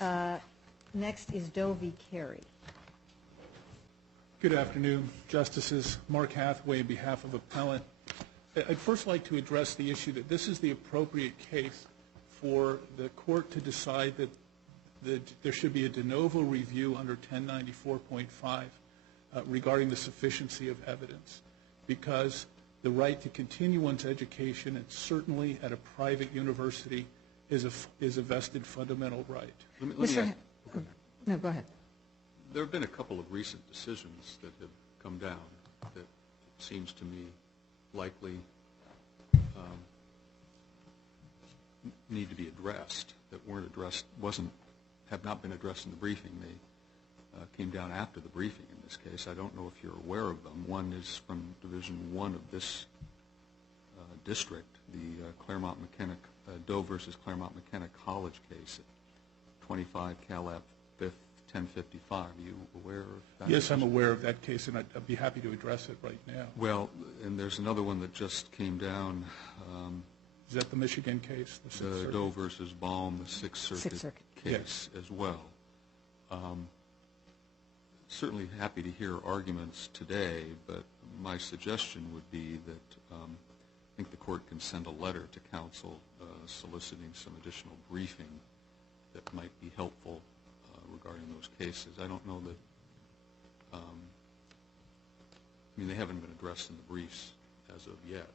Next is Doe v. Carey. Good afternoon, Justices. Mark Hathaway on behalf of Appellant. I'd first like to address the issue that this is the appropriate case for the court to decide that there should be a de novo review under 1094.5 regarding the sufficiency of evidence, because the right to continue one's education, and certainly at a private university, is a vested fundamental right. No, go ahead. There have been a couple of recent decisions that have come down that seems to me likely need to be addressed, that weren't addressed, have not been addressed in the briefing. They came down after the briefing in this case. I don't know if you're aware of them. One is from Division I of this district, the Doe versus Claremont McKenna College case at 25 Calap 5th, 1055. Are you aware of that? Yes, I'm aware of that case, and I'd be happy to address it right now. Well, and there's another one that just came down. Is that the Michigan case? The Doe versus Baum, the Sixth Circuit case as well. Certainly happy to hear arguments today, but my suggestion would be that I think the court can send a letter to counsel soliciting some additional briefing that might be helpful regarding those cases. I don't know that, they haven't been addressed in the briefs as of yet,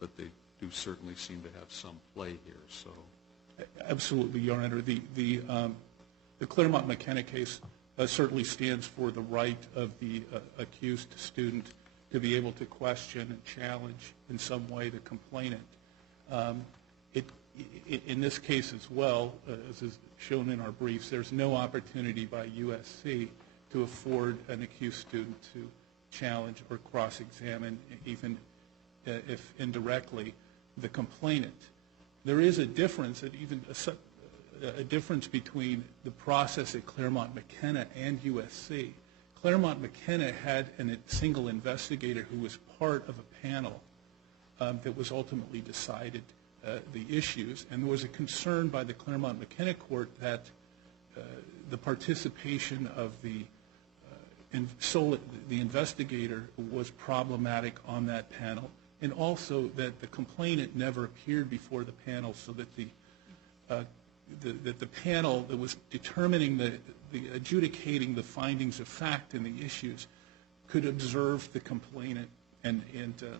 but they do certainly seem to have some play here. So, absolutely, Your Honor. The Claremont McKenna case certainly stands for the right of the accused student to be able to question and challenge in some way the complainant. In this case as well, as is shown in our briefs, there's no opportunity by USC to afford an accused student to challenge or cross-examine, even if indirectly, the complainant. There is a difference, a difference between the process at Claremont McKenna and USC. Claremont McKenna had a single investigator who was part of a panel that was ultimately decided the issues, and there was a concern by the Claremont McKenna court that the participation of the investigator was problematic on that panel, and also that the complainant never appeared before the panel, so that the panel that was determining adjudicating the findings of fact in the issues could observe the complainant and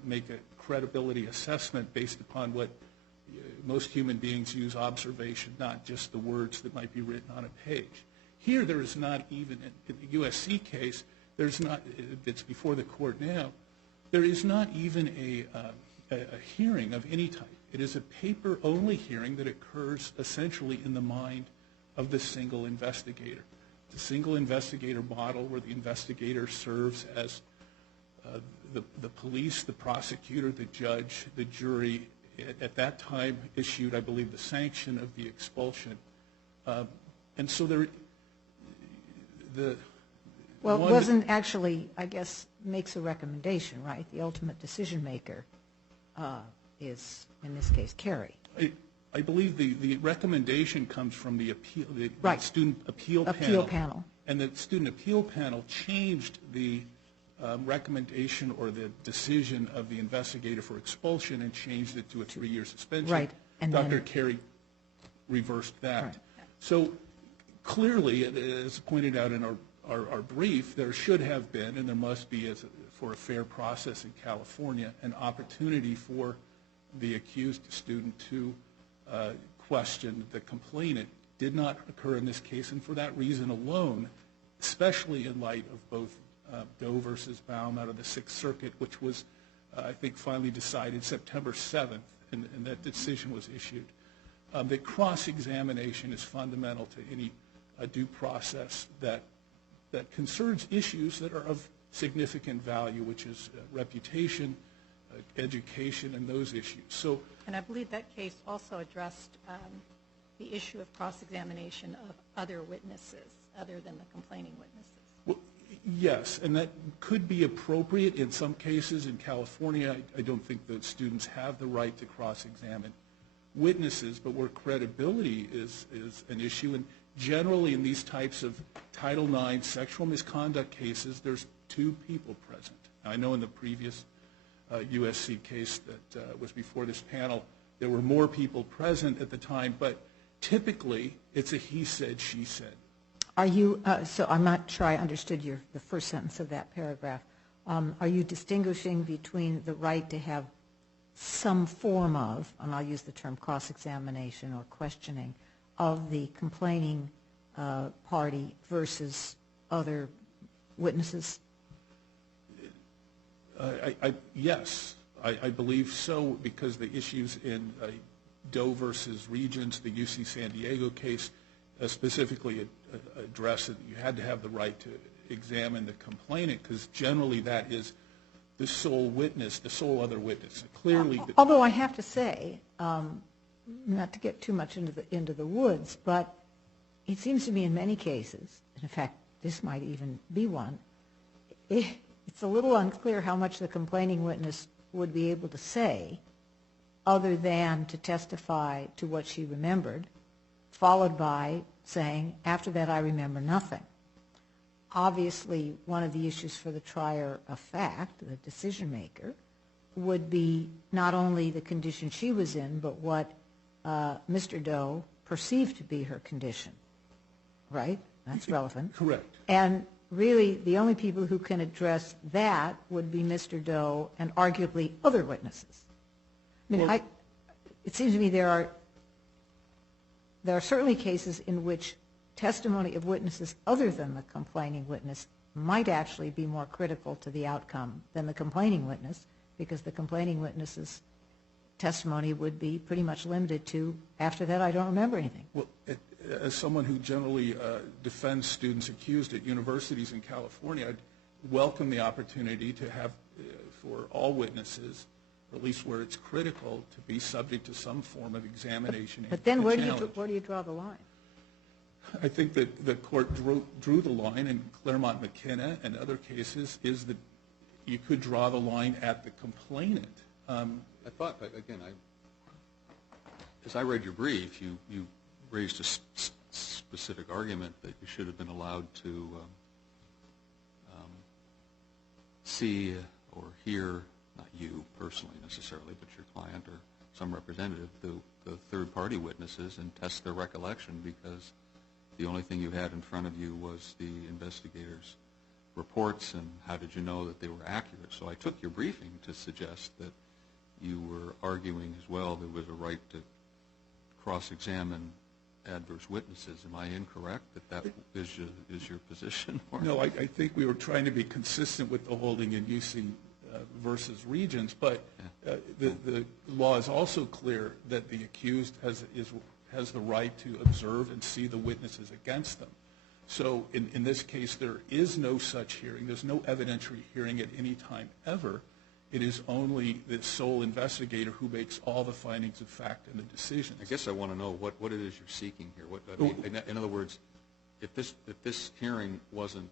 make a credibility assessment based upon what most human beings use, observation, not just the words that might be written on a page. Here there is not even, in the USC case, it's before the court now, there is not even a hearing of any type. It is a paper-only hearing that occurs essentially in the mind of the single investigator. The single investigator model where the investigator serves as the police, the prosecutor, the judge, the jury, at that time issued, I believe, the sanction of the expulsion. And so well, it wasn't actually, I guess, makes a recommendation, right? The ultimate decision maker is, in this case, Carey. I believe the recommendation comes from the student appeal panel. And the student appeal panel changed the recommendation or the decision of the investigator for expulsion and changed it to a 3-year suspension. Right. And Dr. Carey reversed that. Right. So clearly, as pointed out in our brief, there should have been, and there must be for a fair process in California, an opportunity for the accused student to question the complainant. Did not occur in this case, and for that reason alone, especially in light of both Doe versus Baum out of the Sixth Circuit, which was, I think, finally decided September 7th, and that decision was issued, that cross-examination is fundamental to any due process that concerns issues that are of significant value, which is reputation, education, and those issues. And I believe that case also addressed the issue of cross-examination of other witnesses other than the complaining witnesses. Well, yes, and that could be appropriate in some cases. In California, I don't think that students have the right to cross-examine witnesses, but where credibility is an issue, and Generally, in these types of Title IX sexual misconduct cases, there's two people present. I know in the previous USC case that was before this panel, there were more people present at the time, but typically it's a he said, she said. Are you, so I'm not sure I understood the first sentence of that paragraph. Are you distinguishing between the right to have some form of, and I'll use the term cross-examination or questioning, of the complaining party versus other witnesses? Yes, I believe so, because the issues in Doe versus Regents, the UC San Diego case, specifically addressed that you had to have the right to examine the complainant, because generally that is the sole witness, the sole other witness. Clearly, although I have to say, not to get too much into the woods, but it seems to me in many cases, and in fact this might even be one, it's a little unclear how much the complaining witness would be able to say other than to testify to what she remembered, followed by saying, after that I remember nothing. Obviously, one of the issues for the trier of fact, the decision maker, would be not only the condition she was in, but what Mr. Doe perceived to be her condition. Right? That's relevant. correct. And really, the only people who can address that would be Mr. Doe and arguably other witnesses. I mean, it seems to me there are certainly cases in which testimony of witnesses other than the complaining witness might actually be more critical to the outcome than the complaining witness, because the complaining witness's testimony would be pretty much limited to, after that I don't remember anything. Well, as someone who generally defends students accused at universities in California, I'd welcome the opportunity to have, for all witnesses, or at least where it's critical, to be subject to some form of examination. But then where do you draw the line? I think that the court drew the line in Claremont McKenna and other cases is that you could draw the line at the complainant. I thought, again, as I read your brief, you raised a specific argument that you should have been allowed to see or hear, not you personally necessarily, but your client or some representative, the third-party witnesses, and test their recollection, because the only thing you had in front of you was the investigators' reports, and how did you know that they were accurate? So I took your briefing to suggest that you were arguing as well there was a right to cross-examine adverse witnesses. Am I incorrect that is your position? No, I think we were trying to be consistent with the holding in UC versus Regents, but the law is also clear that the accused has the right to observe and see the witnesses against them. So in this case, there is no such hearing. There's no evidentiary hearing at any time ever. It is only the sole investigator who makes all the findings of fact and the decisions. I guess I want to know what it is you're seeking here. In other words, if this hearing wasn't,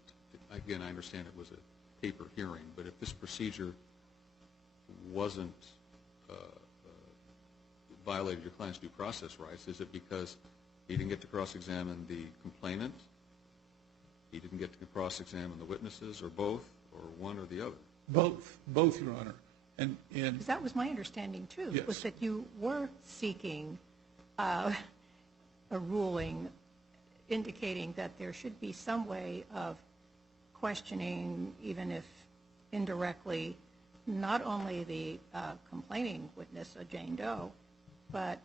again, I understand it was a paper hearing, but if this procedure wasn't violated your client's due process rights, is it because he didn't get to cross-examine the complainant, he didn't get to cross-examine the witnesses, or both, or one or the other? Both, Your Honor. And that was my understanding, too, yes, was that you were seeking a ruling indicating that there should be some way of questioning, even if indirectly, not only the complaining witness, Jane Doe, but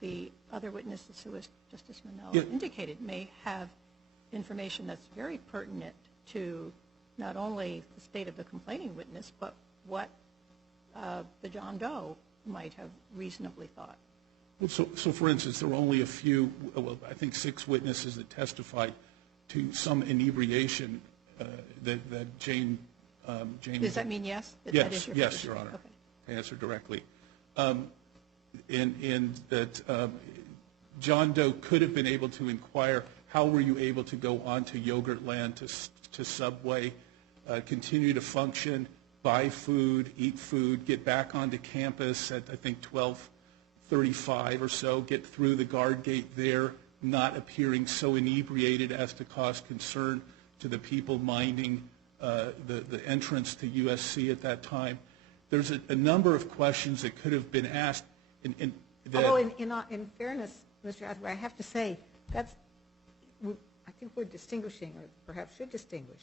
the other witnesses who, as Justice Minnell indicated, may have information that's very pertinent to not only the state of the complaining witness, but what the John Doe might have reasonably thought. well, so for instance, there were only a few, well, I think 6 witnesses that testified to some inebriation that Jane. Does that mean yes? Yes, Your Honor. Okay. I answer directly. And that John Doe could have been able to inquire, how were you able to go on to Yogurtland, to Subway, continue to function, buy food, eat food, get back onto campus at, I think, 12:35 or so, get through the guard gate there, not appearing so inebriated as to cause concern to the people minding the entrance to USC at that time. There's a number of questions that could have been asked. Although in fairness, Mr. Hathaway, I have to say, I think we're distinguishing, or perhaps should distinguish,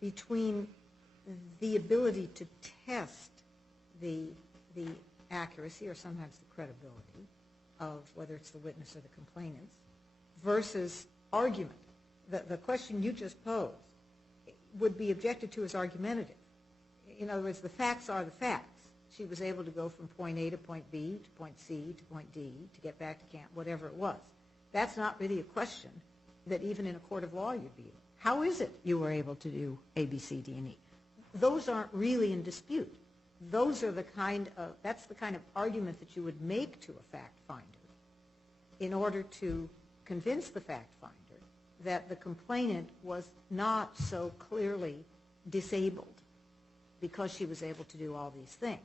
between the ability to test the accuracy or sometimes the credibility of whether it's the witness or the complainants versus argument. The question you just posed would be objected to as argumentative. In other words, the facts are the facts. She was able to go from point A to point B to point C to point D to get back to camp, whatever it was. That's not really a question that even in a court of law you'd be able. How is it you were able to do A, B, C, D, and E? Those aren't really in dispute. That's the kind of argument that you would make to a fact finder in order to convince the fact finder that the complainant was not so clearly disabled because she was able to do all these things.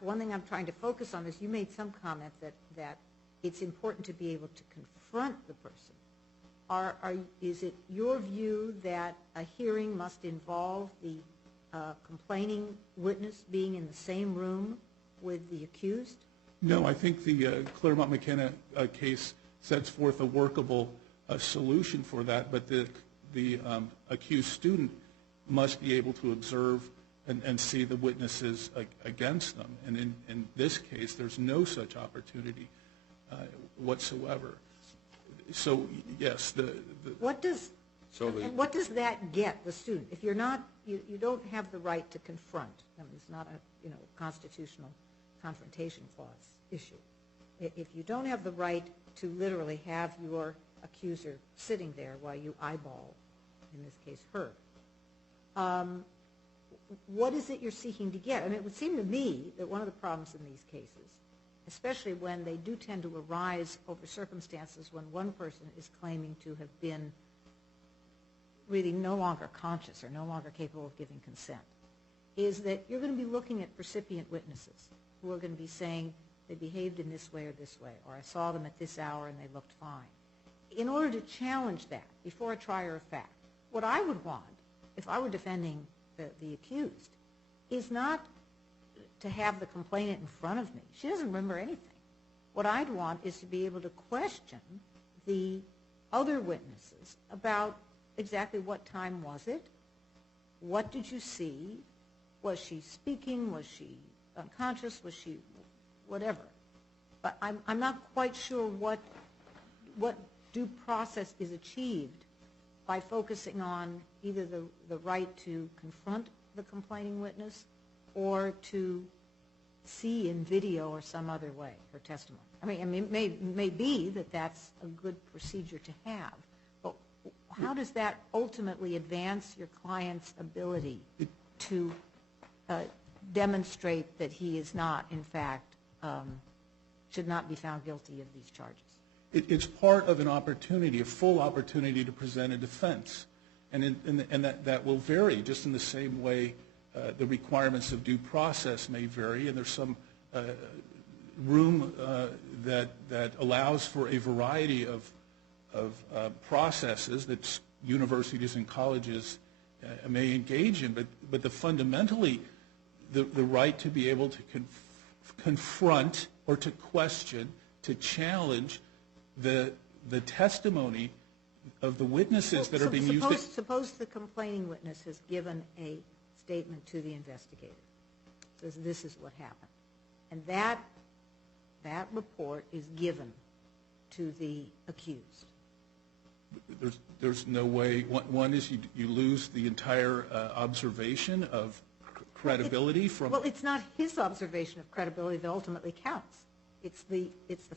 One thing I'm trying to focus on is you made some comment that it's important to be able to confront the person. Is it your view that a hearing must involve the complaining witness being in the same room with the accused? No, I think the Claremont McKenna case sets forth a workable solution for that, but the accused student must be able to observe and see the witnesses against them. And in this case, there's no such opportunity whatsoever. So, yes. What does that get the student? If you're not, you don't have the right to confront. It's not a constitutional confrontation clause issue. If you don't have the right to literally have your accuser sitting there while you eyeball, in this case, her, what is it you're seeking to get? I mean, it would seem to me that one of the problems in these cases, especially when they do tend to arise over circumstances when one person is claiming to have been really no longer conscious or no longer capable of giving consent, is that you're going to be looking at recipient witnesses who are going to be saying they behaved in this way or this way, or I saw them at this hour and they looked fine. In order to challenge that before a trier of fact, what I would want, if I were defending the accused, is not to have the complainant in front of me. She doesn't remember anything. What I'd want is to be able to question the other witnesses about exactly what time was it, what did you see, was she speaking, was she unconscious, was she whatever. But I'm not quite sure what due process is achieved by focusing on either the right to confront the complaining witness or to see in video or some other way her testimony. I mean, it may be that that's a good procedure to have, but how does that ultimately advance your client's ability to demonstrate that he is not, in fact, should not be found guilty of these charges? It's part of an opportunity, a full opportunity to present a defense. And that will vary just in the same way the requirements of due process may vary, and there's some room that allows for a variety of processes that universities and colleges may engage in, but fundamentally the right to be able to confront or to question, to challenge the testimony of the witnesses that are being used. Suppose the complaining witness has given a statement to the investigator. Says this is what happened. And that report is given to the accused. There's no way. One is you lose the entire observation of credibility from. Well, it's not his observation of credibility that ultimately counts. It's the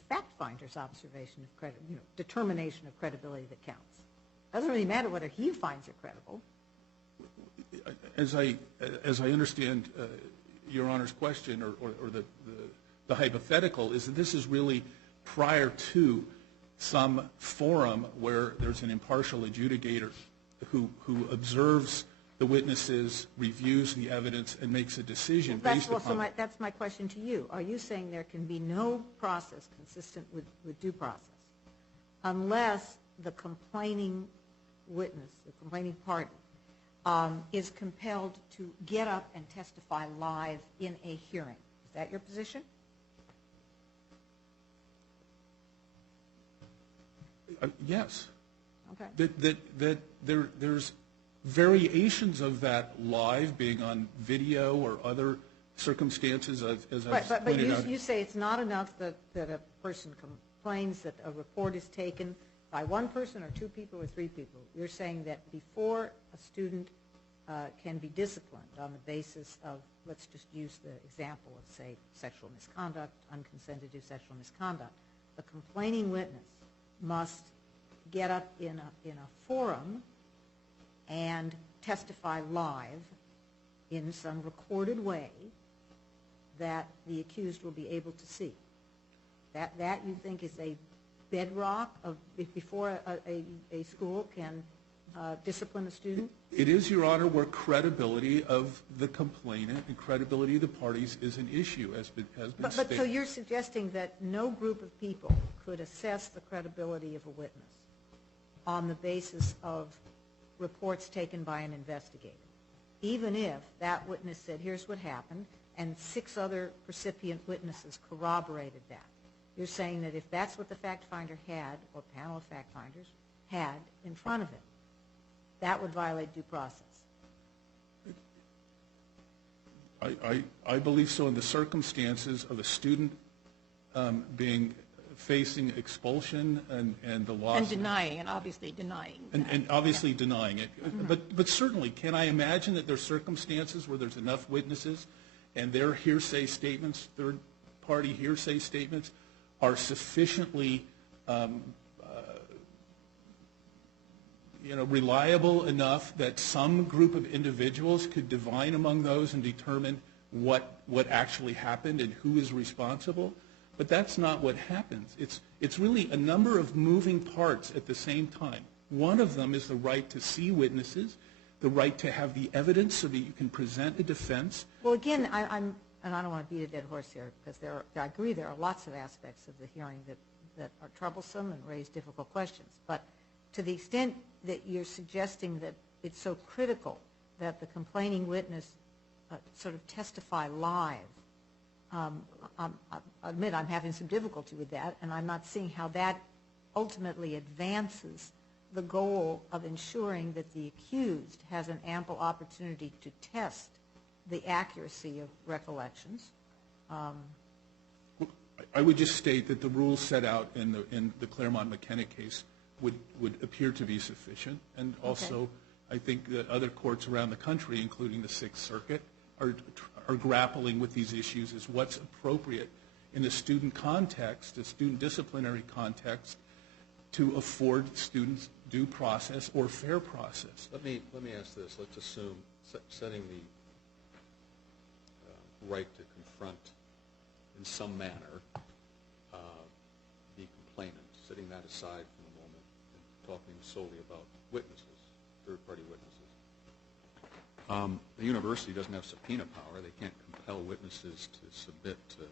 fact finder's observation of determination of credibility that counts. It doesn't really matter whether he finds it credible. As I understand Your Honor's question or the hypothetical is that this is really prior to some forum where there's an impartial adjudicator who observes the witnesses, reviews the evidence, and makes a decision based upon it. That's my question to you. Are you saying there can be no process consistent with due process unless the complaining witness, the complaining party, is compelled to get up and testify live in a hearing. Is that your position? Yes. Okay. That there's variations of that live, being on video or other circumstances, as I've pointed out. But you say it's not enough that a person complains that a report is taken by one person or two people or three people. You're saying that before a student can be disciplined on the basis of, let's just use the example of, say, sexual misconduct, unconsented to sexual misconduct, the complaining witness must get up in a forum and testify live in some recorded way that the accused will be able to see. That you think is a bedrock of before a school can discipline a student? It is, Your Honor, where credibility of the complainant and credibility of the parties is an issue, has been But stated. so you're suggesting that no group of people could assess the credibility of a witness on the basis of reports taken by an investigator, even if that witness said, here's what happened, and 6 other recipient witnesses corroborated that. You're saying that if that's what the fact finder had, or panel of fact finders had in front of it, that would violate due process. I believe so in the circumstances of a student facing expulsion and the loss. And denying, and obviously denying. And obviously denying it. But certainly, can I imagine that there are circumstances where there's enough witnesses and their hearsay statements, third-party hearsay statements, are sufficiently reliable enough that some group of individuals could divine among those and determine what actually happened and who is responsible? But that's not what happens. It's really a number of moving parts at the same time. One of them is the right to see witnesses, the right to have the evidence so that you can present a defense. Well, again, and I don't want to beat a dead horse here, because I agree there are lots of aspects of the hearing that are troublesome and raise difficult questions. But to the extent that you're suggesting that it's so critical that the complaining witness sort of testify live, I admit I'm having some difficulty with that, and I'm not seeing how that ultimately advances the goal of ensuring that the accused has an ample opportunity to test the accuracy of recollections. I would just state that the rules set out in the Claremont McKenna case would appear to be sufficient, and also I think that other courts around the country, including the Sixth Circuit, are grappling with these issues as what's appropriate in the student context, the student disciplinary context, to afford students due process or fair process. Let me ask this. Let's assume setting the right to confront in some manner the complainant, setting that aside for the moment and talking solely about witnesses, third-party witnesses. The university doesn't have subpoena power. They can't compel witnesses to submit to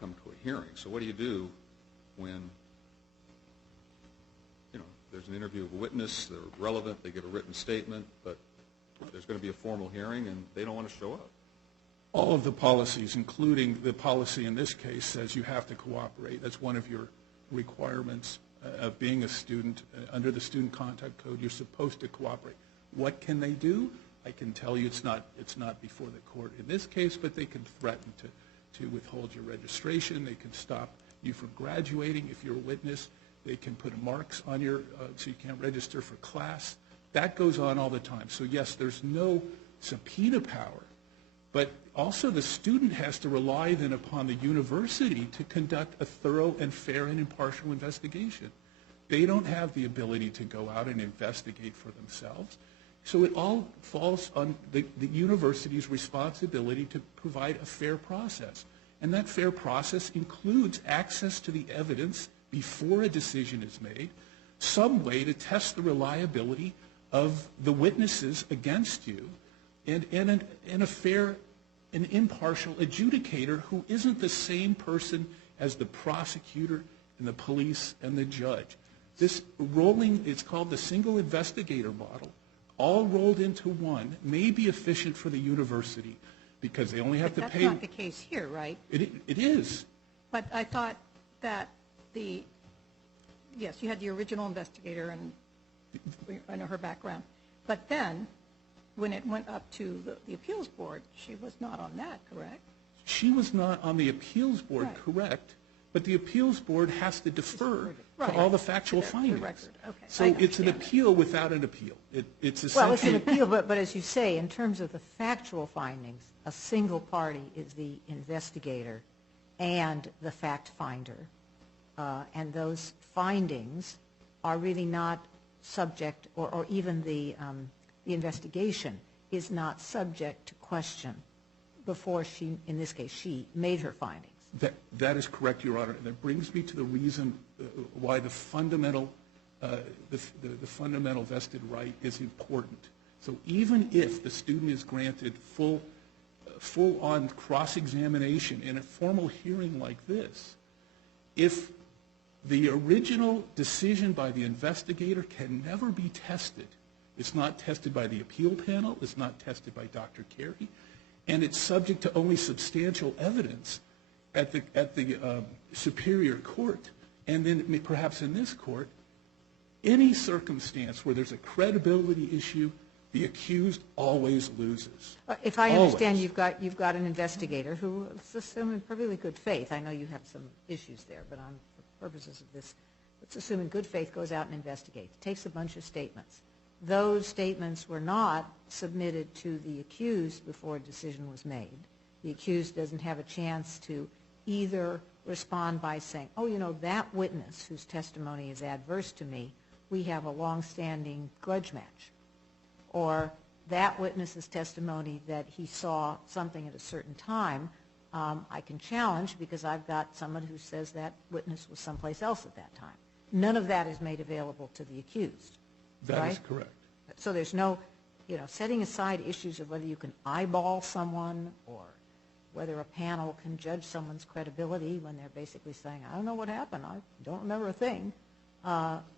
come to a hearing. So what do you do when there's an interview of a witness, they're relevant, they give a written statement, but there's going to be a formal hearing and they don't want to show up? All of the policies, including the policy in this case, says you have to cooperate. That's one of your requirements of being a student. Under the Student Conduct Code, you're supposed to cooperate. What can they do? I can tell you it's not before the court in this case, but they can threaten to withhold your registration. They can stop you from graduating if you're a witness. They can put marks on your so you can't register for class. That goes on all the time. So yes, there's no subpoena power, but also the student has to rely then upon the university to conduct a thorough and fair and impartial investigation. They don't have the ability to go out and investigate for themselves. So it all falls on the university's responsibility to provide a fair process. And that fair process includes access to the evidence before a decision is made, some way to test the reliability of the witnesses against you, and a fair and impartial adjudicator who isn't the same person as the prosecutor and the police and the judge. This rolling, it's called the single investigator model, all rolled into one, may be efficient for the university because they only have to pay. That's not the case here, right? It is. But I thought that yes, you had the original investigator, and I know her background. But then, when it went up to the appeals board, she was not on that, correct? She was not on the appeals board, Right. Correct. But the appeals board has to defer to all the factual findings. Record. Okay. So it's an appeal without an appeal. It's essentially. Well, it's an appeal, but as you say, in terms of the factual findings, a single party is the investigator and the fact finder. And those findings are really not subject, or even the investigation is not subject to question before she, in this case, she made her findings. That is correct, Your Honor. And that brings me to the reason why the fundamental vested right is important. So even if the student is granted full-on cross-examination in a formal hearing like this, if the original decision by the investigator can never be tested, it's not tested by the appeal panel, it's not tested by Dr. Carey, and it's subject to only substantial evidence at the superior court, and then perhaps in this court, any circumstance where there's a credibility issue, the accused always loses. If I understand, you've got an investigator who, let's assume in perfectly good faith, I know you have some issues there, but for purposes of this, let's assume in good faith goes out and investigates, takes a bunch of statements. Those statements were not submitted to the accused before a decision was made. The accused doesn't have a chance to either respond by saying, oh, you know, that witness whose testimony is adverse to me, we have a long-standing grudge match. Or that witness's testimony that he saw something at a certain time, I can challenge because I've got someone who says that witness was someplace else at that time. None of that is made available to the accused. That is correct. So there's no, setting aside issues of whether you can eyeball someone or whether a panel can judge someone's credibility when they're basically saying, I don't know what happened, I don't remember a thing,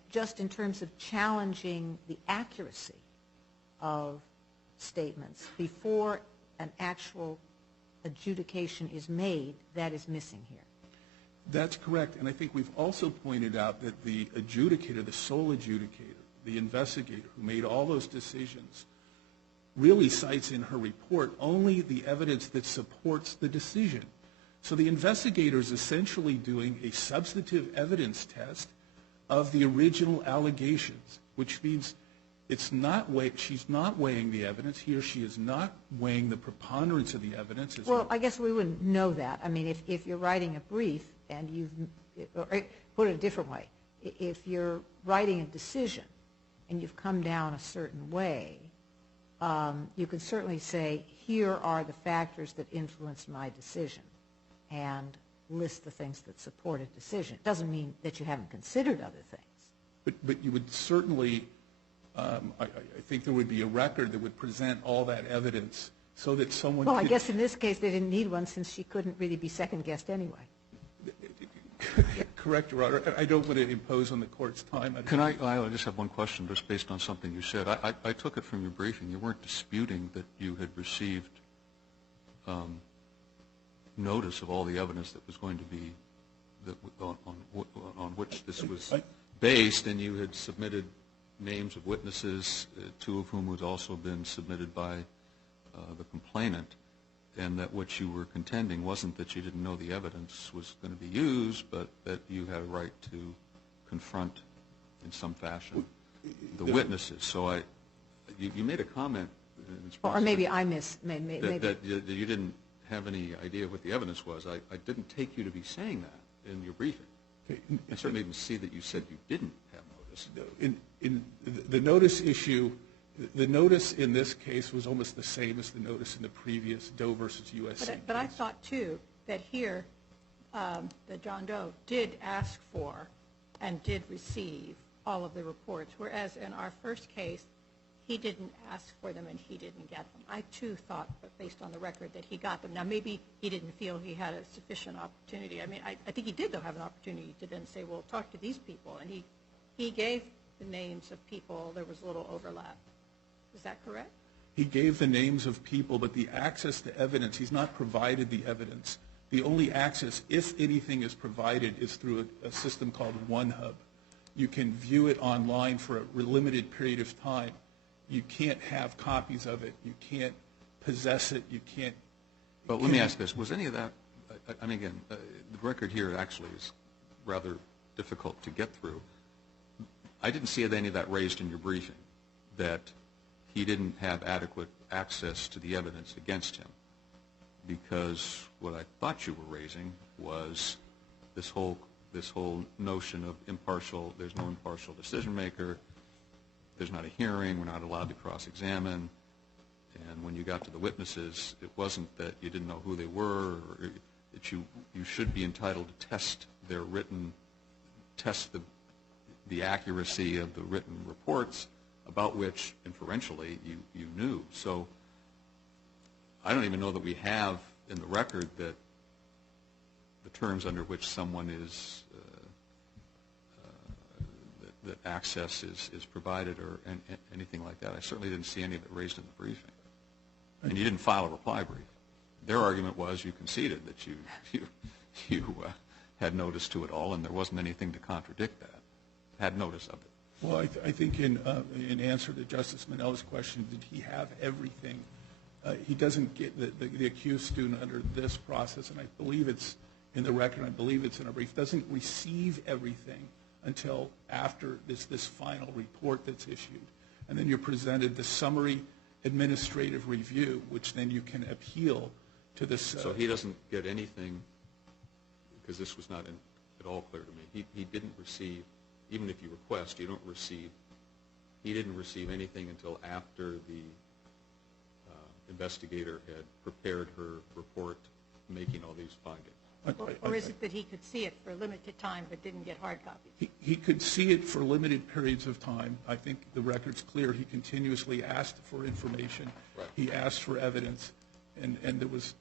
just in terms of challenging the accuracy of statements before an actual adjudication is made, that is missing here. That's correct, and I think we've also pointed out that the adjudicator, the sole adjudicator, the investigator who made all those decisions, really cites in her report only the evidence that supports the decision. So the investigator is essentially doing a substantive evidence test of the original allegations, which means she's not weighing the evidence. He or she is not weighing the preponderance of the evidence. Well, I guess we wouldn't know that. I mean, if you're writing a brief and or put it a different way, if you're writing a decision and you've come down a certain way, you can certainly say, here are the factors that influenced my decision, and list the things that support a decision. It doesn't mean that you haven't considered other things. But you would certainly, I think there would be a record that would present all that evidence so that someone Well, I guess in this case they didn't need one since she couldn't really be second-guessed anyway. Correct, Your Honor. I don't want to impose on the Court's time. I just have one question just based on something you said. I took it from your briefing. You weren't disputing that you had received notice of all the evidence that was going to be on which this was based, and you had submitted names of witnesses, two of whom had also been submitted by the complainant, and that what you were contending wasn't that you didn't know the evidence was going to be used, but that you had a right to confront in some fashion the witnesses. So you made a comment. Or maybe I maybe. That you didn't have any idea what the evidence was. I didn't take you to be saying that in your briefing. I certainly didn't see that you said you didn't have notice. In the notice issue, the notice in this case was almost the same as the notice in the previous Doe versus USC But I case. thought, too, that here that John Doe did ask for and did receive all of the reports, whereas in our first case, he didn't ask for them and he didn't get them. I, too, thought, based on the record, that he got them. Now, maybe he didn't feel he had a sufficient opportunity. I mean, I think he did, though, have an opportunity to then say, well, talk to these people. And he gave the names of people. There was a little overlap. Is that correct? He gave the names of people, but the access to evidence, he's not provided the evidence. The only access, if anything is provided, is through a system called OneHub. You can view it online for a limited period of time. You can't have copies of it. You can't possess it. You can't. But let me ask this. Was any of that, I mean, again, the record here actually is rather difficult to get through. I didn't see any of that raised in your briefing, that he didn't have adequate access to the evidence against him, because what I thought you were raising was this whole notion of impartial, there's no impartial decision maker, there's not a hearing, we're not allowed to cross-examine, and when you got to the witnesses, it wasn't that you didn't know who they were, or that you should be entitled to test their written, test the accuracy of the written reports about which, inferentially, you knew. So I don't even know that we have in the record that the terms under which someone is, that access is provided or anything like that. I certainly didn't see any of it raised in the briefing. And you didn't file a reply brief. Their argument was you conceded that you had notice to it all, and there wasn't anything to contradict that. Had notice of it. Well, I think in answer to Justice Minnell's question, did he have everything? He doesn't get the accused student under this process, and I believe it's in the record, I believe it's in a brief, doesn't receive everything until after this final report that's issued. And then you're presented the summary administrative review, which then you can appeal to this. So he doesn't get anything, because this was not at all clear to me. He didn't receive, even if you request, you don't receive, he didn't receive anything until after the investigator had prepared her report making all these findings. Or is it that he could see it for a limited time but didn't get hard copies? He could see it for limited periods of time. I think the record's clear. He continuously asked for information. Right. He asked for evidence, and there was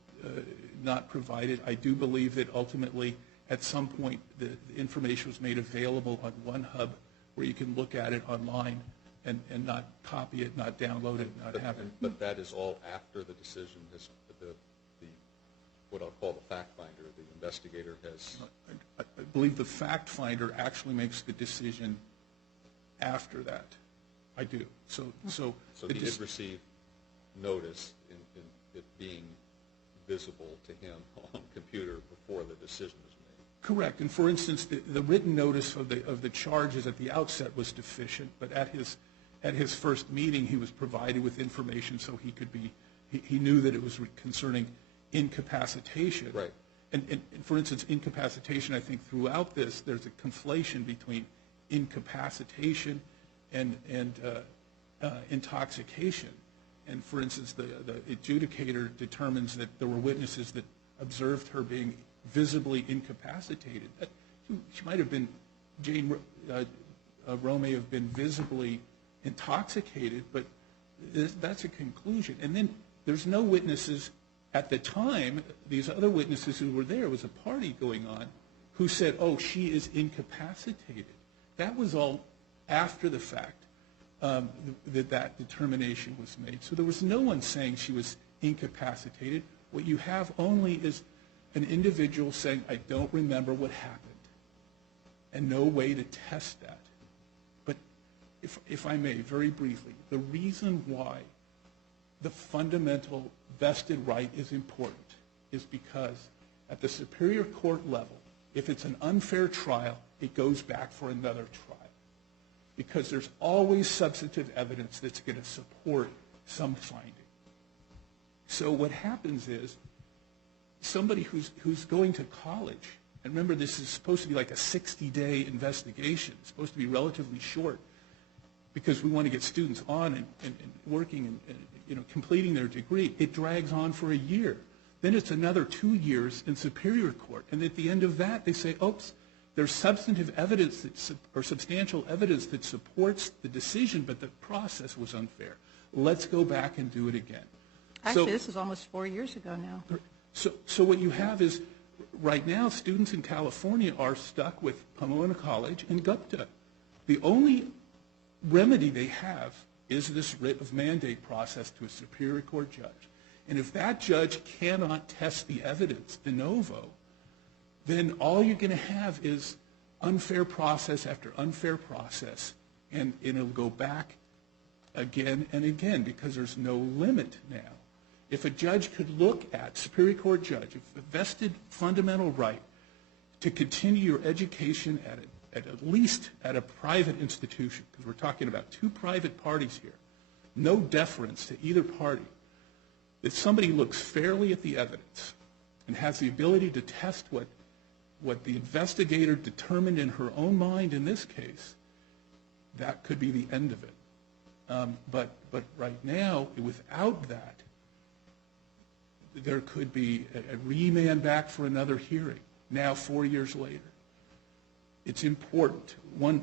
not provided. I do believe that ultimately at some point the information was made available on OneHub where you can look at it online and not copy it, not download it, not have it. But that is all after the decision, what I'll call the fact finder, the investigator has. I believe the fact finder actually makes the decision after that. I do. So he did receive notice in it being visible to him on computer before the decision was made. Correct. And for instance, the written notice of the charges at the outset was deficient, but at his first meeting he was provided with information so he knew that it was concerning incapacitation. Right. And for instance, incapacitation, I think throughout this there's a conflation between incapacitation and intoxication. And for instance, the adjudicator determines that there were witnesses that observed her being visibly incapacitated. She might have been, Jane Roe may have been visibly intoxicated, but that's a conclusion. And then there's no witnesses at the time, these other witnesses who were there, was a party going on, who said, oh, she is incapacitated. That was all after the fact that determination was made. So there was no one saying she was incapacitated. What you have only is an individual saying, I don't remember what happened, and no way to test that. But if I may, very briefly, the reason why the fundamental vested right is important is because at the superior court level, if it's an unfair trial, it goes back for another trial. Because there's always substantive evidence that's going to support some finding. So what happens is somebody who's going to college, and remember this is supposed to be like a 60-day investigation, it's supposed to be relatively short, because we want to get students on and working and completing their degree. It drags on for a year. Then it's another 2 years in superior court. And at the end of that, they say, oops, There's substantive evidence or substantial evidence that supports the decision, but the process was unfair. Let's go back and do it again. Actually, this is almost 4 years ago now. So what you have is, right now, students in California are stuck with Pomona College and Gupta. The only remedy they have is this writ of mandate process to a Superior Court judge. And if that judge cannot test the evidence de novo, then all you're going to have is unfair process after unfair process, and it'll go back again and again because there's no limit now. If a judge could look at, Superior Court judge, if a vested fundamental right to continue your education at least at a private institution, because we're talking about two private parties here, no deference to either party, if somebody looks fairly at the evidence and has the ability to test what the investigator determined in her own mind in this case, that could be the end of it. But right now, without that, there could be a remand back for another hearing, now 4 years later. It's important.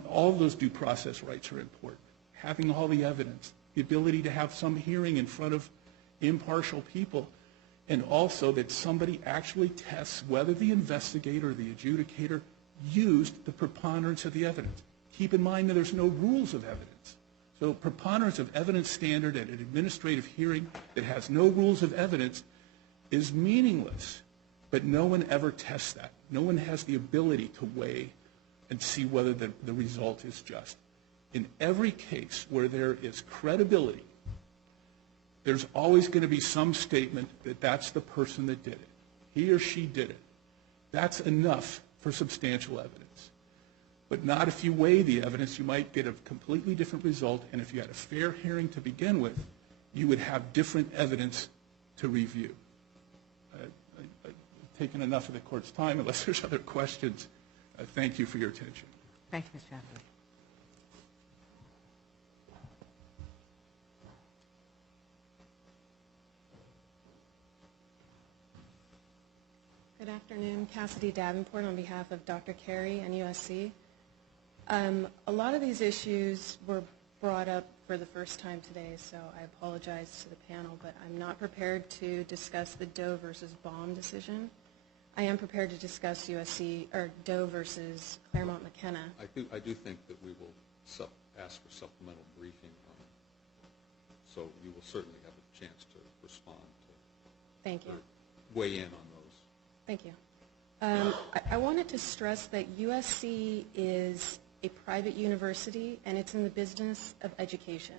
All of those due process rights are important. Having all the evidence, the ability to have some hearing in front of impartial people, and also that somebody actually tests whether the investigator or the adjudicator used the preponderance of the evidence. Keep in mind that there's no rules of evidence. So preponderance of evidence standard at an administrative hearing that has no rules of evidence is meaningless, but no one ever tests that. No one has the ability to weigh and see whether the result is just. In every case where there is credibility, there's always going to be some statement that that's the person that did it. He or she did it. That's enough for substantial evidence. But not if you weigh the evidence. You might get a completely different result, and if you had a fair hearing to begin with, you would have different evidence to review. I've taken enough of the court's time. Unless there's other questions, thank you for your attention. Thank you, Mr. Hadley. Good afternoon. Cassidy Davenport on behalf of Dr. Carey and USC. A lot of these issues were brought up for the first time today, so I apologize to the panel, but I'm not prepared to discuss the Doe versus Baum decision. I am prepared to discuss Doe versus Claremont McKenna. I do think that we will ask for supplemental briefing on it, so you will certainly have a chance to respond to. Thank you. Weigh in on those. Thank you. I wanted to stress that USC is a private university, and it's in the business of education.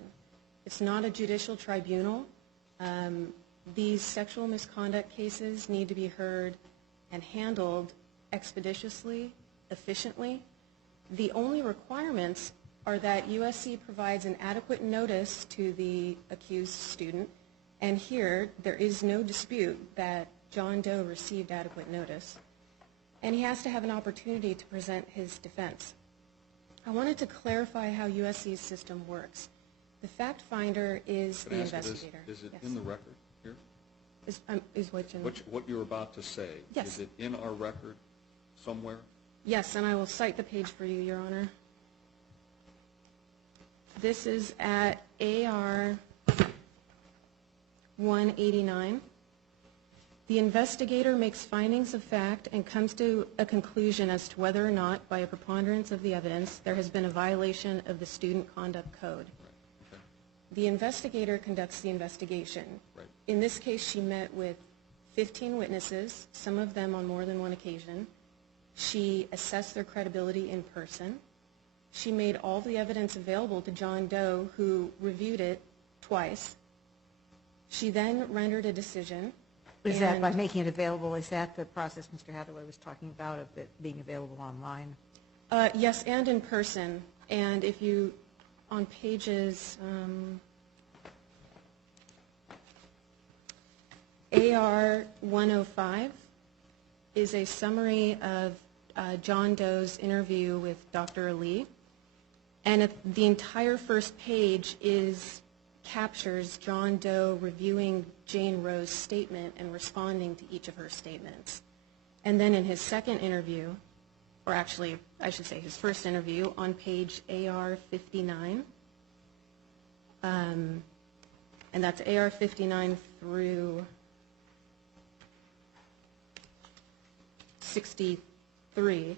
It's not a judicial tribunal. These sexual misconduct cases need to be heard and handled expeditiously, efficiently. The only requirements are that USC provides an adequate notice to the accused student, and here there is no dispute that John Doe received adequate notice, and he has to have an opportunity to present his defense. I wanted to clarify how USC's system works. The fact finder is the investigator. Is it in the record here? What you're about to say, yes. Is it in our record somewhere? Yes, and I will cite the page for you, Your Honor. This is at AR 189. The investigator makes findings of fact and comes to a conclusion as to whether or not, by a preponderance of the evidence, there has been a violation of the Student Conduct Code. Right. Okay. The investigator conducts the investigation. Right. In this case, she met with 15 witnesses, some of them on more than one occasion. She assessed their credibility in person. She made all the evidence available to John Doe, who reviewed it twice. She then rendered a decision. Is that by making it available, is that the process Mr. Hathaway was talking about of it being available online? Yes, and in person. And if you, on pages AR 105 is a summary of John Doe's interview with Dr. Ali. And the entire first page captures John Doe reviewing Jane Roe's statement and responding to each of her statements. And then in his second interview, or actually, I should say his first interview, on page AR 59. And that's AR 59 through 63.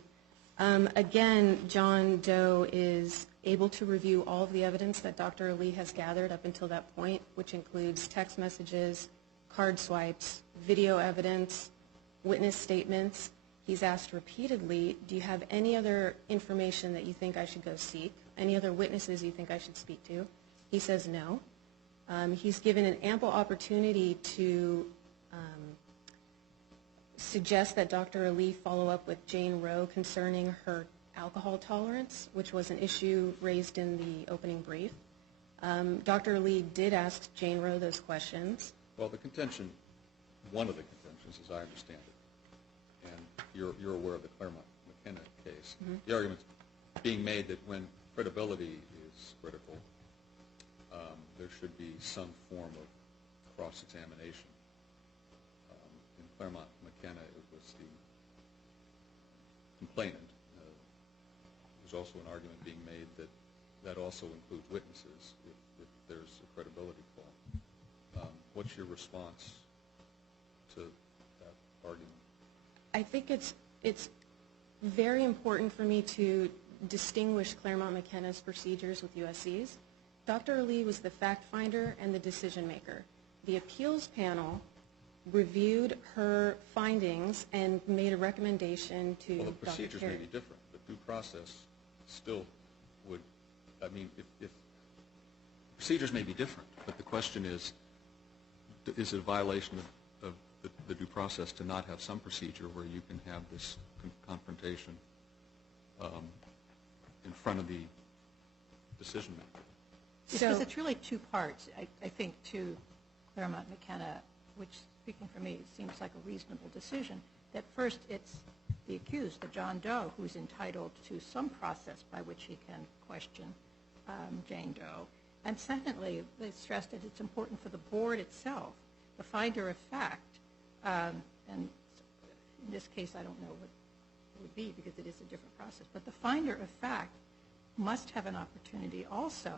Again, John Doe is able to review all of the evidence that Dr. Ali has gathered up until that point, which includes text messages, card swipes, video evidence, witness statements. He's asked repeatedly, do you have any other information that you think I should go seek? Any other witnesses you think I should speak to? He says no. He's given an ample opportunity to suggest that Dr. Ali follow up with Jane Roe concerning her alcohol tolerance, which was an issue raised in the opening brief. Dr. Ali did ask Jane Roe those questions. Well, the contention, one of the contentions, as I understand it, and you're aware of the Claremont McKenna case, the argument's being made that when credibility is critical, there should be some form of cross-examination. In Claremont McKenna, it was the complainant. There's also an argument being made that that also includes witnesses if there's a credibility flaw. What's your response to that argument? I think it's very important for me to distinguish Claremont McKenna's procedures with USC's. Dr. Ali was the fact finder and the decision maker. The appeals panel reviewed her findings and made a recommendation to Dr. Carey. Well, the procedures may be different, but due process still would, I mean, if procedures may be different, but the question is it a violation of the due process to not have some procedure where you can have this confrontation in front of the decision maker? Because it's really two parts, I think, to Claremont McKenna, which, speaking for me, seems like a reasonable decision. That first, it's the accused, the John Doe, who's entitled to some process by which he can question Jane Doe. And secondly, they stressed that it's important for the board itself, the finder of fact, and in this case I don't know what it would be because it is a different process, but the finder of fact must have an opportunity also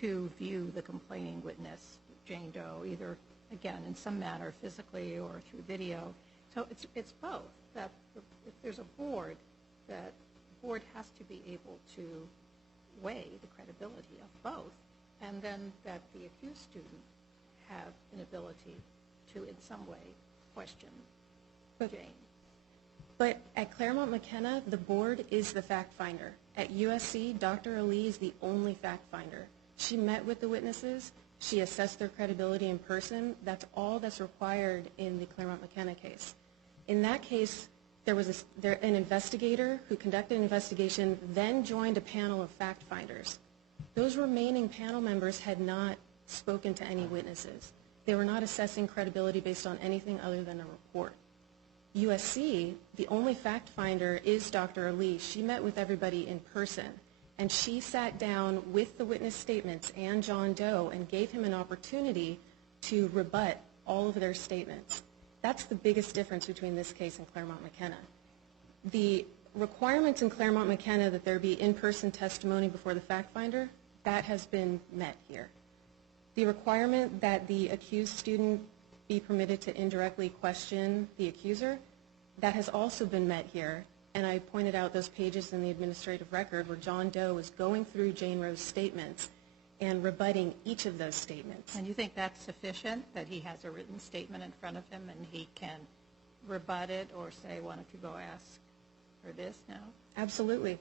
to view the complaining witness, Jane Doe, either, again, in some manner, physically or through video. So it's both. That if there's a board, that the board has to be able to weigh the credibility of both, and then that the accused student have an ability to, in some way, question Jane. But at Claremont McKenna, the board is the fact finder. At USC, Dr. Ali is the only fact finder. She met with the witnesses. She assessed their credibility in person. That's all that's required in the Claremont McKenna case. In that case, there was an investigator who conducted an investigation, then joined a panel of fact finders. Those remaining panel members had not spoken to any witnesses. They were not assessing credibility based on anything other than a report. USC, the only fact finder is Dr. Ali. She met with everybody in person, and she sat down with the witness statements and John Doe and gave him an opportunity to rebut all of their statements. That's the biggest difference between this case and Claremont McKenna. The requirements in Claremont McKenna that there be in-person testimony before the fact finder, that has been met here. The requirement that the accused student be permitted to indirectly question the accuser, that has also been met here. And I pointed out those pages in the administrative record where John Doe was going through Jane Roe's statements and rebutting each of those statements. And you think that's sufficient, that he has a written statement in front of him and he can rebut it or say, why don't you go ask for this now? Absolutely.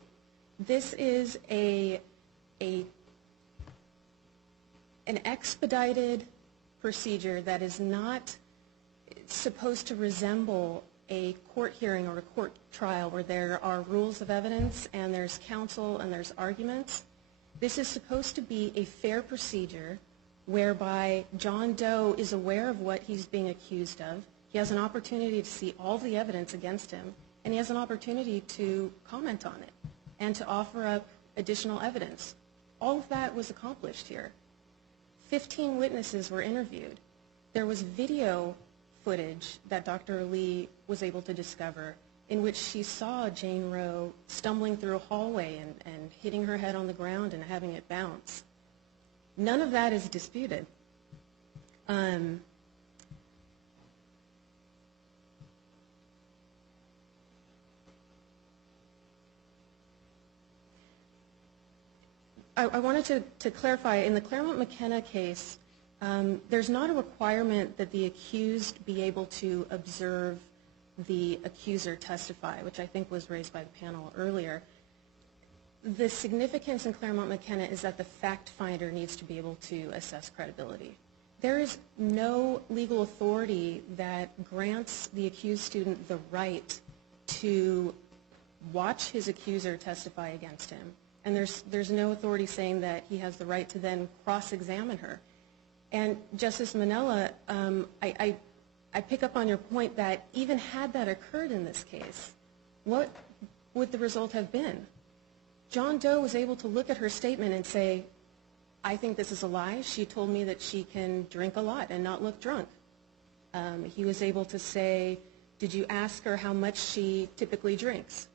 This is an expedited procedure that is not supposed to resemble a court hearing or a court trial where there are rules of evidence and there's counsel and there's arguments. This is supposed to be a fair procedure whereby John Doe is aware of what he's being accused of. He has an opportunity to see all the evidence against him, and he has an opportunity to comment on it and to offer up additional evidence. All of that was accomplished here. 15 witnesses were interviewed. There was video footage that Dr. Ali was able to discover in which she saw Jane Roe stumbling through a hallway and hitting her head on the ground and having it bounce. None of that is disputed. I wanted to clarify, in the Claremont-McKenna case, there's not a requirement that the accused be able to observe the accuser testify, which I think was raised by the panel earlier. The significance in Claremont-McKenna is that the fact finder needs to be able to assess credibility. There is no legal authority that grants the accused student the right to watch his accuser testify against him. And there's no authority saying that he has the right to then cross-examine her. And Justice Minella, I pick up on your point that even had that occurred in this case, what would the result have been? John Doe was able to look at her statement and say, I think this is a lie. She told me that she can drink a lot and not look drunk. He was able to say, did you ask her how much she typically drinks?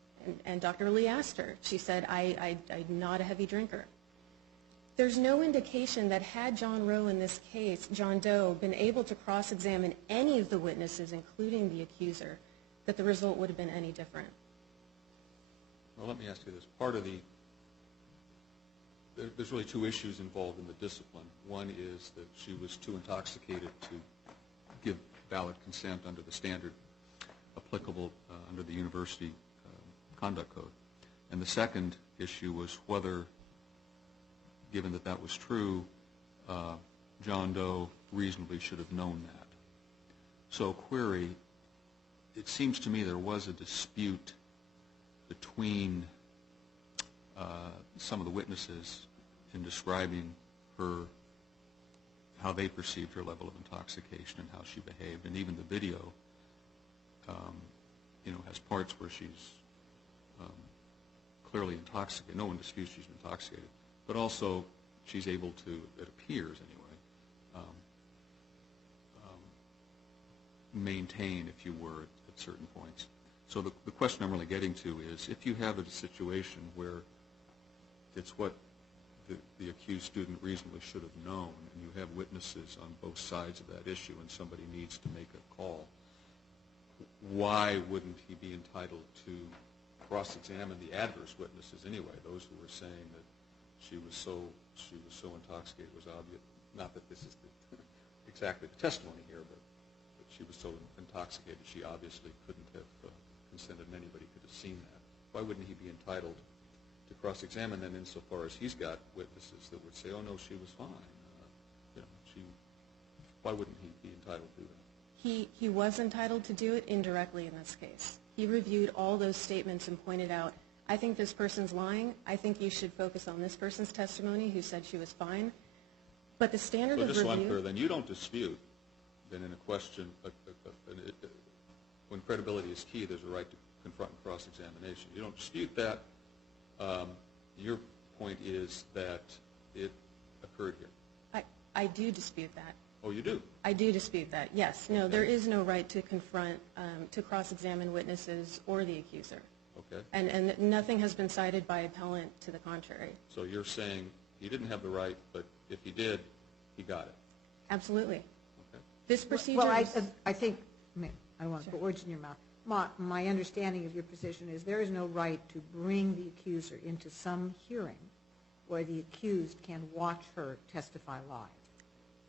And Dr. Lee asked her. She said, I'm not a heavy drinker. There's no indication that had John Roe in this case, John Doe, been able to cross-examine any of the witnesses, including the accuser, that the result would have been any different. Well, let me ask you this. There's really two issues involved in the discipline. One is that she was too intoxicated to give valid consent under the standard applicable under the university conduct code. And the second issue was whether, given that that was true, John Doe reasonably should have known that. So, query, it seems to me there was a dispute between some of the witnesses in describing her, how they perceived her level of intoxication and how she behaved. And even the video, has parts where she's clearly intoxicated. No one disputes she's intoxicated. But also, she's able to, it appears anyway, maintain, if you were, at certain points. So the question I'm really getting to is, if you have a situation where it's what the accused student reasonably should have known, and you have witnesses on both sides of that issue, and somebody needs to make a call, why wouldn't he be entitled to cross-examine the adverse witnesses anyway, those who were saying that she was so intoxicated? It was obvious, not that this is exactly the testimony here, but she was so intoxicated she obviously couldn't have consented, and anybody could have seen that. Why wouldn't he be entitled to cross-examine them insofar as he's got witnesses that would say, oh no, she was fine? Why wouldn't he be entitled to do that? He was entitled to do it indirectly in this case. He reviewed all those statements and pointed out, I think this person's lying. I think you should focus on this person's testimony who said she was fine. But the standard of review... So just so I'm clear, then you don't dispute that in a question, when credibility is key, there's a right to confront and cross-examination. You don't dispute that. Your point is that it occurred here. I do dispute that. Oh, you do? I do dispute that, yes. No, there is no right to confront, to cross-examine witnesses or the accuser. Okay. And nothing has been cited by appellant to the contrary. So you're saying he didn't have the right, but if he did, he got it? Absolutely. Okay. This procedure... Well, I think, I don't want to put words in your mouth. My understanding of your position is there is no right to bring the accuser into some hearing where the accused can watch her testify live.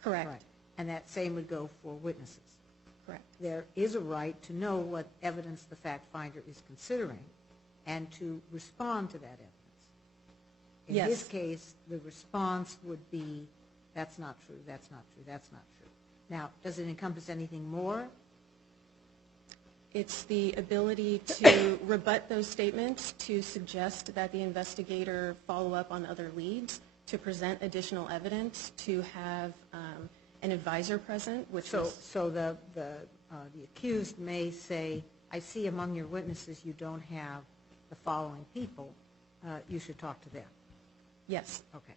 Correct. Right. And that same would go for witnesses. Correct. There is a right to know what evidence the fact finder is considering and to respond to that evidence. In Yes. this case, the response would be, that's not true, that's not true, that's not true. Now, does it encompass anything more? It's the ability to rebut those statements, to suggest that the investigator follow up on other leads, to present additional evidence, to have an advisor present, which So the accused may say, I see among your witnesses you don't have the following people. You should talk to them. Yes. Okay.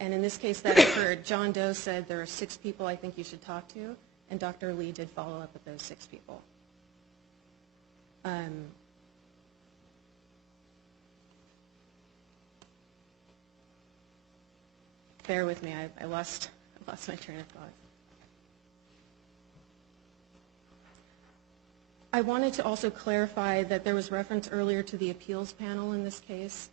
And in this case that occurred, John Doe said there are 6 people I think you should talk to, and Dr. Lee did follow up with those 6 people. Bear with me. I lost my train of thought. I wanted to also clarify that there was reference earlier to the appeals panel in this case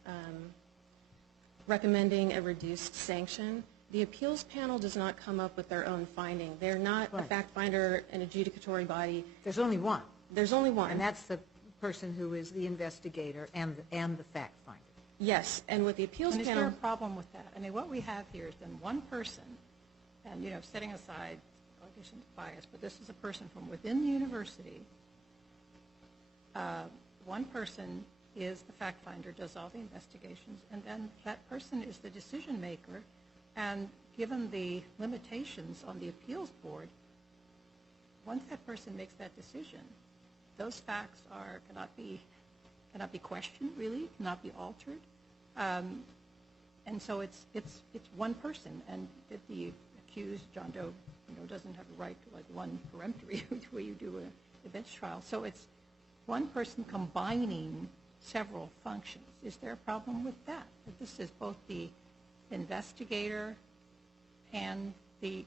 recommending a reduced sanction. The appeals panel does not come up with their own finding. They're not a fact finder, an adjudicatory body. There's only one. There's only one. And that's the person who is the investigator and the fact finder. Yes, and with the appeals And is panel. there a problem with that? I mean, what we have here is then one person, and, you know, setting aside allegations of bias, but this is a person from within the university. One person is the fact finder, does all the investigations, and then that person is the decision maker. And given the limitations on the appeals board, once that person makes that decision, those facts cannot be questioned, really, cannot be altered. And so it's one person, and if the accused, John Doe, doesn't have a right to like one peremptory where you do a bench trial. So it's one person combining several functions. Is there a problem with that? That this is both the investigator and the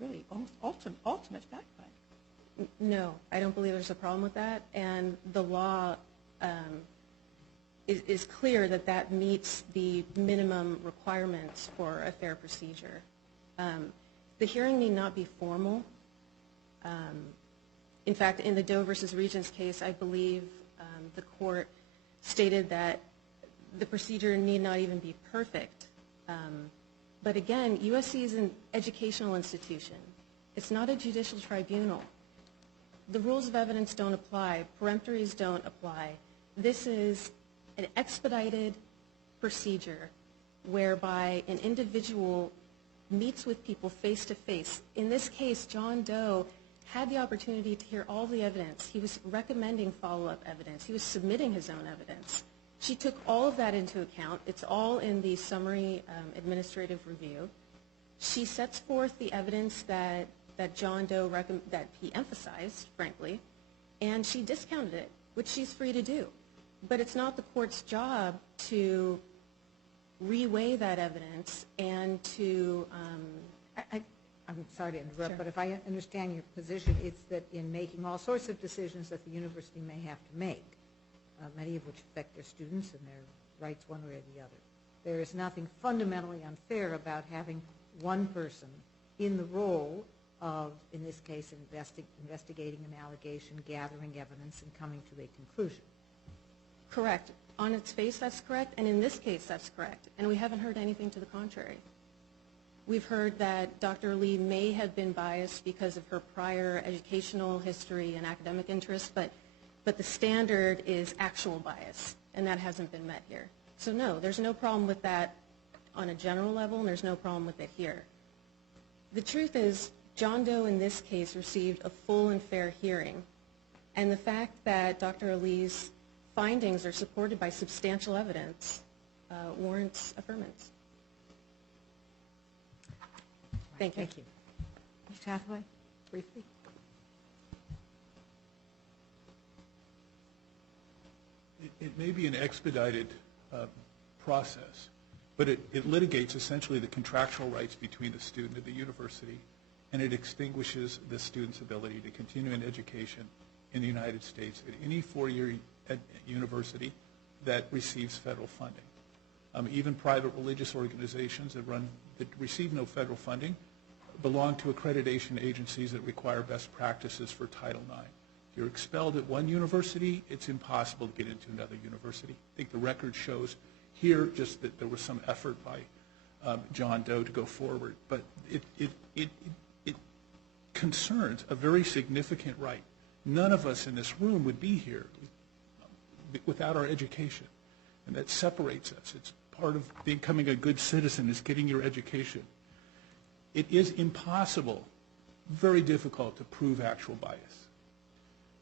really almost ultimate fact finder? No, I don't believe there's a problem with that. And the law is clear that that meets the minimum requirements for a fair procedure. The hearing need not be formal. In fact, in the Doe versus Regents case, I believe the court stated that the procedure need not even be perfect. But again, USC is an educational institution. It's not a judicial tribunal. The rules of evidence don't apply. Peremptories don't apply. This is an expedited procedure whereby an individual meets with people face to face. In this case, John Doe had the opportunity to hear all the evidence. He was recommending follow-up evidence. He was submitting his own evidence. She took all of that into account. It's all in the summary administrative review. She sets forth the evidence that John Doe that he emphasized, frankly, and she discounted it, which she's free to do. But it's not the court's job to reweigh that evidence and to I'm sorry to interrupt, but if I understand your position, it's that in making all sorts of decisions that the university may have to make, many of which affect their students and their rights one way or the other, there is nothing fundamentally unfair about having one person in the role of, in this case, investigating an allegation, gathering evidence, and coming to a conclusion. Correct. On its face, that's correct, and in this case, that's correct. And we haven't heard anything to the contrary. We've heard that Dr. Lee may have been biased because of her prior educational history and academic interests, but the standard is actual bias, and that hasn't been met here. So no, there's no problem with that on a general level, and there's no problem with it here. The truth is, John Doe in this case received a full and fair hearing, and the fact that Dr. Lee's findings are supported by substantial evidence warrants affirmance. Thank you. Thank you. Mr. Hathaway, briefly. It may be an expedited process, but it litigates essentially the contractual rights between the student and the university, and it extinguishes the student's ability to continue an education in the United States at any four-year university that receives federal funding. Even private religious organizations that receive no federal funding belong to accreditation agencies that require best practices for Title IX. If you're expelled at one university, it's impossible to get into another university. I think the record shows here just that there was some effort by John Doe to go forward, but it concerns a very significant right. None of us in this room would be here without our education, and that separates us. It's part of becoming a good citizen is getting your education. It is impossible, very difficult to prove actual bias.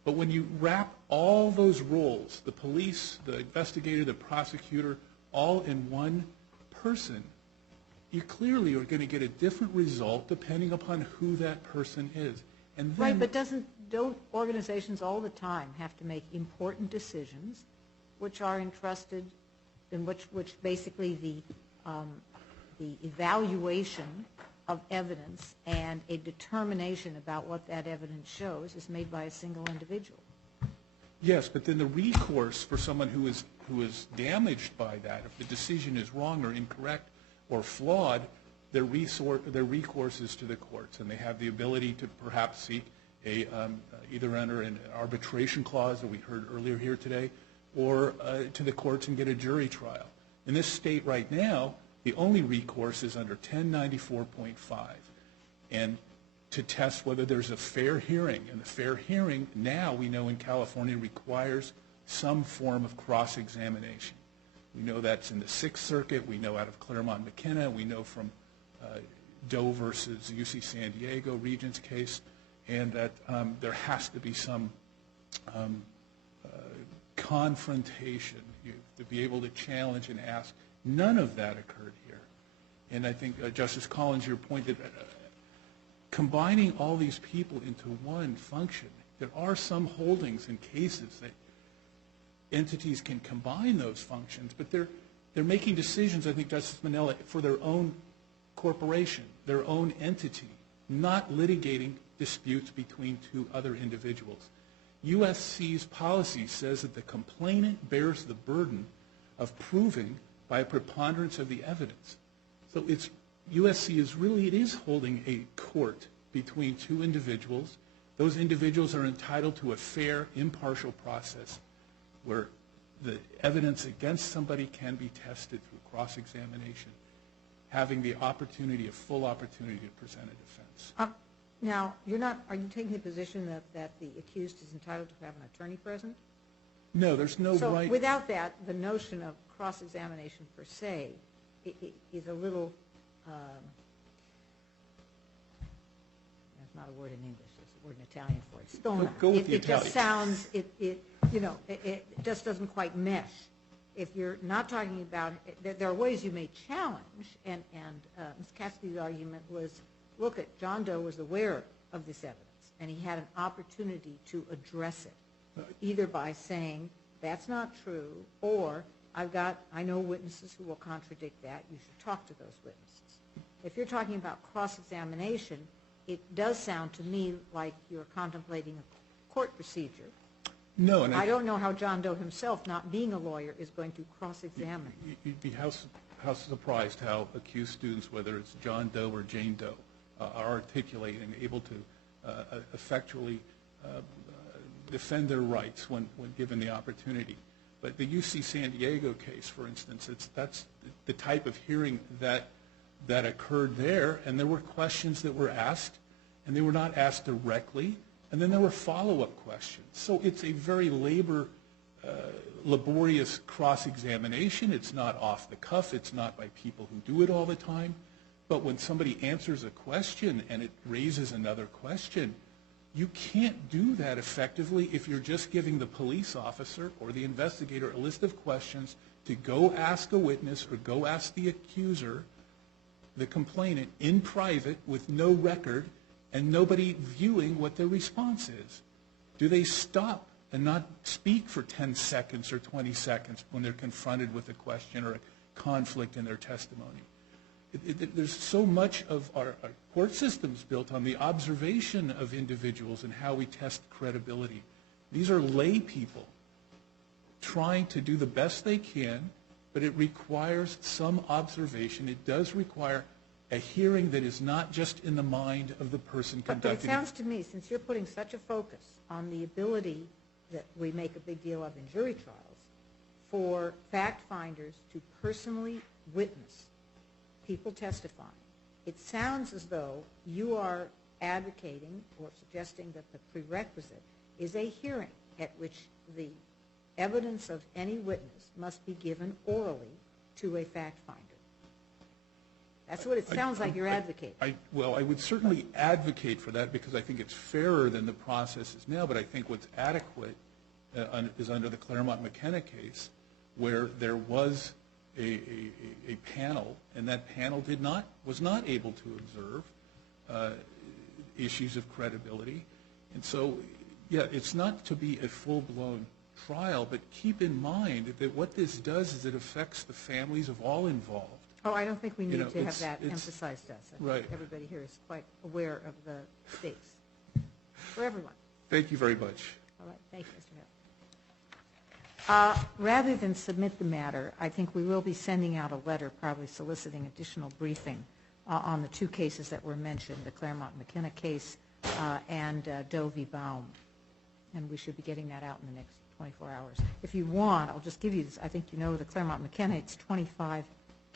But when you wrap all those roles, the police, the investigator, the prosecutor, all in one person, you clearly are going to get a different result depending upon who that person is. And then, Right, but don't organizations all the time have to make important decisions which are entrusted, in which basically the the evaluation of evidence and a determination about what that evidence shows is made by a single individual. Yes, but then the recourse for someone who is damaged by that, if the decision is wrong or incorrect or flawed, their recourse is to the courts, and they have the ability to perhaps seek either under an arbitration clause that we heard earlier here today, or to the courts and get a jury trial. In this state right now, the only recourse is under 1094.5, and to test whether there's a fair hearing. And the fair hearing now, we know in California, requires some form of cross-examination. We know that's in the Sixth Circuit. We know out of Claremont-McKenna. We know from Doe versus UC San Diego Regents case, and that there has to be some confrontation to be able to challenge and ask. None of that occurred here. And I think, Justice Collins, your point that combining all these people into one function, there are some holdings and cases that entities can combine those functions, but they're making decisions, I think, Justice Manella, for their own corporation, their own entity, not litigating disputes between two other individuals. USC's policy says that the complainant bears the burden of proving by a preponderance of the evidence. So USC is holding a court between two individuals. Those individuals are entitled to a fair, impartial process where the evidence against somebody can be tested through cross-examination, having the opportunity, a full opportunity to present a defense. Now, are you taking the position that the accused is entitled to have an attorney present? No, there's no right. So without that, the notion of cross-examination per se is a little, that's not a word in English, it's a word in Italian for it. Stona. Go with the It just Italian. sounds, it just doesn't quite mesh. If you're not talking about, there are ways you may challenge, and Ms. Cassidy's argument was, look, John Doe was aware of this evidence, and he had an opportunity to address it, either by saying, that's not true, or I know witnesses who will contradict that, you should talk to those witnesses. If you're talking about cross-examination, it does sound to me like you're contemplating a court procedure. No, and I don't know how John Doe himself, not being a lawyer, is going to cross-examine. You'd be how surprised how accused students, whether it's John Doe or Jane Doe, are articulating and able to effectually defend their rights when given the opportunity. But the UC San Diego case, for instance, that's the type of hearing that occurred there, and there were questions that were asked, and they were not asked directly, and then there were follow-up questions. So it's a very laborious cross-examination. It's not off the cuff. It's not by people who do it all the time. But when somebody answers a question and it raises another question, you can't do that effectively if you're just giving the police officer or the investigator a list of questions to go ask a witness or go ask the accuser, the complainant, in private with no record and nobody viewing what their response is. Do they stop and not speak for 10 seconds or 20 seconds when they're confronted with a question or a conflict in their testimony? There's so much of our court systems built on the observation of individuals and how we test credibility. These are lay people trying to do the best they can, but it requires some observation. It does require a hearing that is not just in the mind of the person conducting it. But it sounds to me, since you're putting such a focus on the ability that we make a big deal of in jury trials, for fact finders to personally witness people testifying, it sounds as though you are advocating or suggesting that the prerequisite is a hearing at which the evidence of any witness must be given orally to a fact finder. That's what it sounds like you're advocating. Well, I would certainly advocate for that because I think it's fairer than the process is now, but I think what's adequate is under the Claremont-McKenna case, where there was a panel, and that panel was not able to observe issues of credibility. And so, yeah, it's not to be a full-blown trial, but keep in mind that what this does is it affects the families of all involved. Oh, I don't think we need know, to have it's- that it's- emphasized to us. I think Right. everybody here is quite aware of the stakes for everyone. Thank you very much. All right, thank you, Mr. Hill. Rather than submit the matter, I think we will be sending out a letter, probably soliciting additional briefing on the two cases that were mentioned, the Claremont-McKenna case and Doe v. Baum. And we should be getting that out in the next 24 hours. If you want, I'll just give you this. I think you know the Claremont-McKenna, it's 25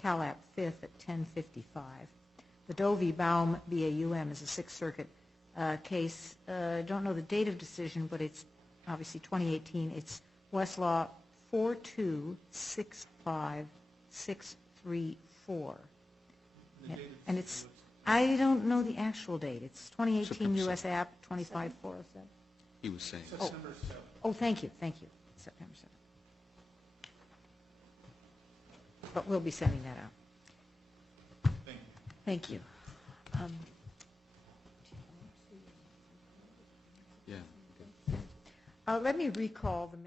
Calap 5th at 1055. The Doe v. Baum, BAUM, is a Sixth Circuit case. I don't know the date of decision, but it's obviously 2018. It's Westlaw 4265634. And it's, I don't know the actual date. It's 2018 September U.S. App 25407. He was saying. Oh, thank you, September 7th. But we'll be sending that out. Thank you. Yeah. Let me recall the